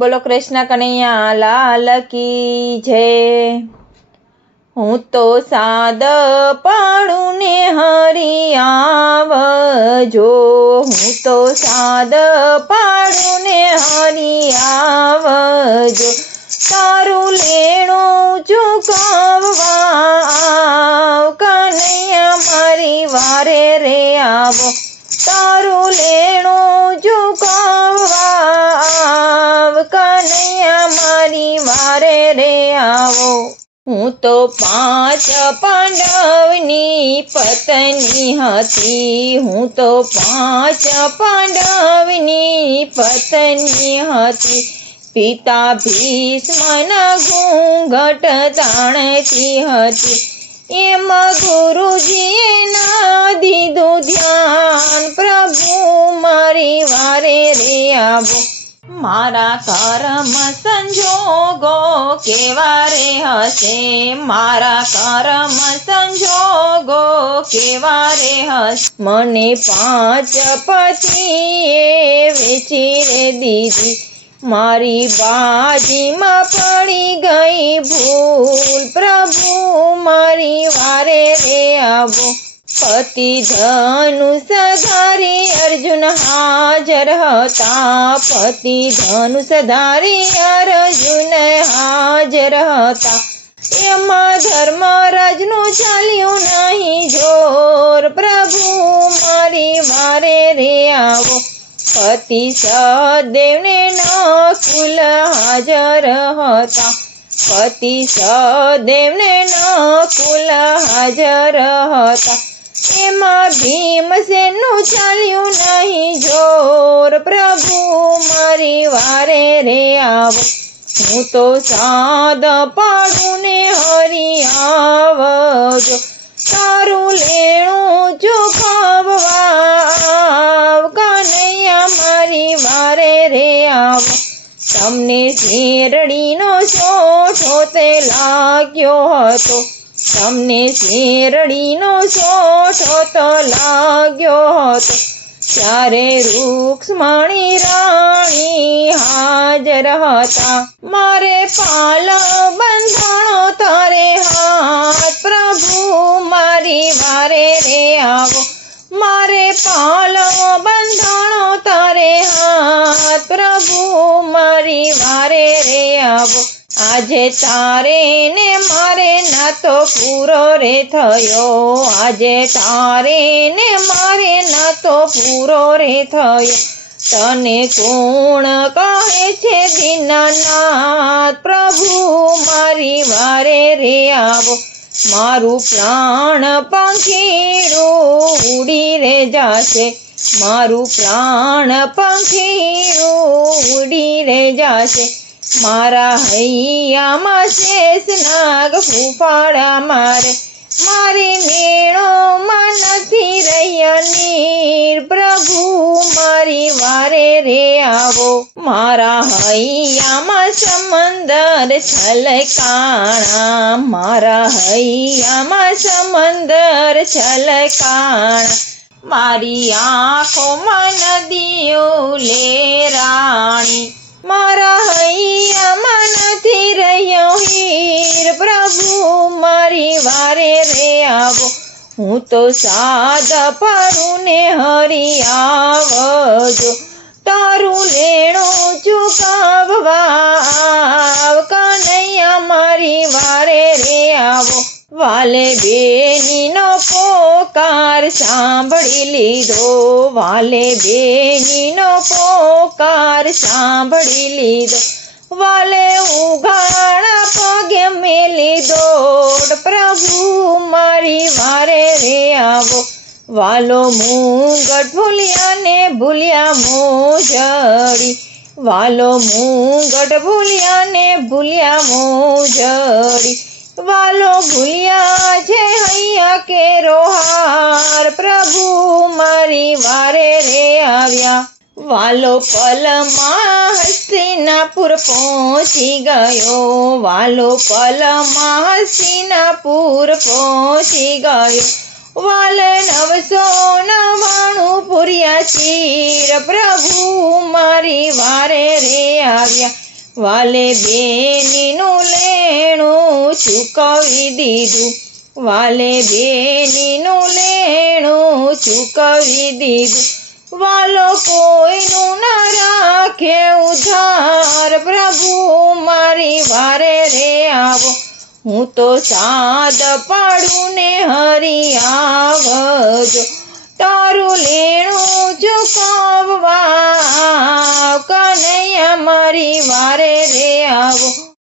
બોલો કૃષ્ણ કનૈયા લાલ કી જય। હું તો સાદ પાડું ને હરી આવજો, હું તો સાદ પાડું ને હરી આવજો, તારું લેણું ચૂકવવા આવ કનૈયા મારી વારે રે આવો, તારું લેણું ચૂકવવા આવ કનૈયા મારી વારે રે આવો। હું તો 5 પાંડવની પત્ની હતી, હું તો 5 પાંડવની પત્ની હતી, પિતા ભીષ્મના ઘૂંઘટ તાણતી હતી, એમ ગુરુજીએ ના દીધું ધ્યાન, પ્રભુ મારી વારે રે આવો, મારા કર્મ સંજોગો કેવા રે હશે, મારા કર્મ સંજોગો કેવા રે હશે, મને 5 પતિએ વેચી રે દીધી, મારી બાજીમાં પડી ગઈ ભૂલ, પ્રભુ મારી વારે રે આવો, પતિ ધનુષધારી અર્જુન હાજર હતા, પતિ ધનુષધારી અર્જુન હાજર હતા, એમાં ધર્મરાજનું ચાલ્યું નહીં જોર, પ્રભુ મારી વારે રે આવો, પતિ સદેવને નકુલ હાજર હતા, પતિ સદેવને નકુલ હાજર હતા, એમાં ભીમસેનનું ચાલ્યું નહીં જોર, પ્રભુ મારી વારે રે આવો, હું તો સાદ પાડું ને હરી આવજો, તારું લેણું ચૂકવવા આવ કનૈયા મારી વારે રે આવો, તમને શેરડીનો સોઠો તે લાગ્યો હતો, તમને શેરડીનો સોઠો તો લાગ્યો હતો, ત્યારે રૂક્ષ્મણી રાણી હાજર હતા, મારે પાલ બંધાણો તારે હાથ, પ્રભુ મારી વારે રે આવો, મારે પાલ બંધાણો તારે હાથ, પ્રભુ મારી વારે રે આવો, આજે તારે ને મારે નાતો પૂરો રે થયો, આજે તારે ને મારે નાતો પૂરો રે થયો, તને કોણ કહે છે દીનાનાથ, પ્રભુ મારી વારે રે આવો, મારું પ્રાણ પંખીડું ઉડી રે જાશે, મારું પ્રાણ પંખીડું ઉડી રે જાશે, મારા હૈયામાં શેષ નાગ ફૂફાડા મારે, મારી મેળોમાં નથી રહ્યા નીર, પ્રભુ મારી વારે રે આવો, મારા હૈયામાં સમંદર છલકાણા, મારા હૈયામાં સમંદર છલકાણા, મારી આંખોમાં નદીઓ લેરાણી, મારા હૈયામાં નથી રહ્યો હીર, પ્રભુ મારી વારે રે આવો, હું તો સાદ પાડું ને હરી આવજો, તારું લેણું ચૂકવવા આવ કનૈયા મારી વારે રે આવો, વાલે બેનીનો પોકાર સાંભળી લીધો, વાલે બેનીનો પોકાર સાંભળી લીધો, વાલે ઉઘાડા પગે મેલી દોડ, પ્રભુ મારી વારે રે આવો, વાલો મુંગટ ભૂલ્યા ને ભૂલ્યા મોજડી, વાલો મુંગટ ભૂલ્યા ને ભૂલ્યા મોજડી, વાલો ભૂલ્યા છે હૈયા કેરો હાર, પ્રભુ મારી વારે રે આવ્યા, વાલો પલમાં હસ્તિનાપુર પહોંચી ગયો, વાલો પલમાં હસ્તિનાપુર પહોંચી ગયો, વાલે 999 પૂર્યા ચીર, પ્રભુ મારી વારે રે આવ્યા, વાલે બેનીનું લેણું ચૂકવી દીધું, વાલે બેનીનું લેણું ચૂકવી દીધું. વાલો કોઈનું ન રાખે ઉધાર, પ્રભુ મારી વારે રે આવો. હું તો સાદ પાડું ને હરી આવજો, તારું લેણું ચૂકવવા કનૈયા મારી વારે રે આવો.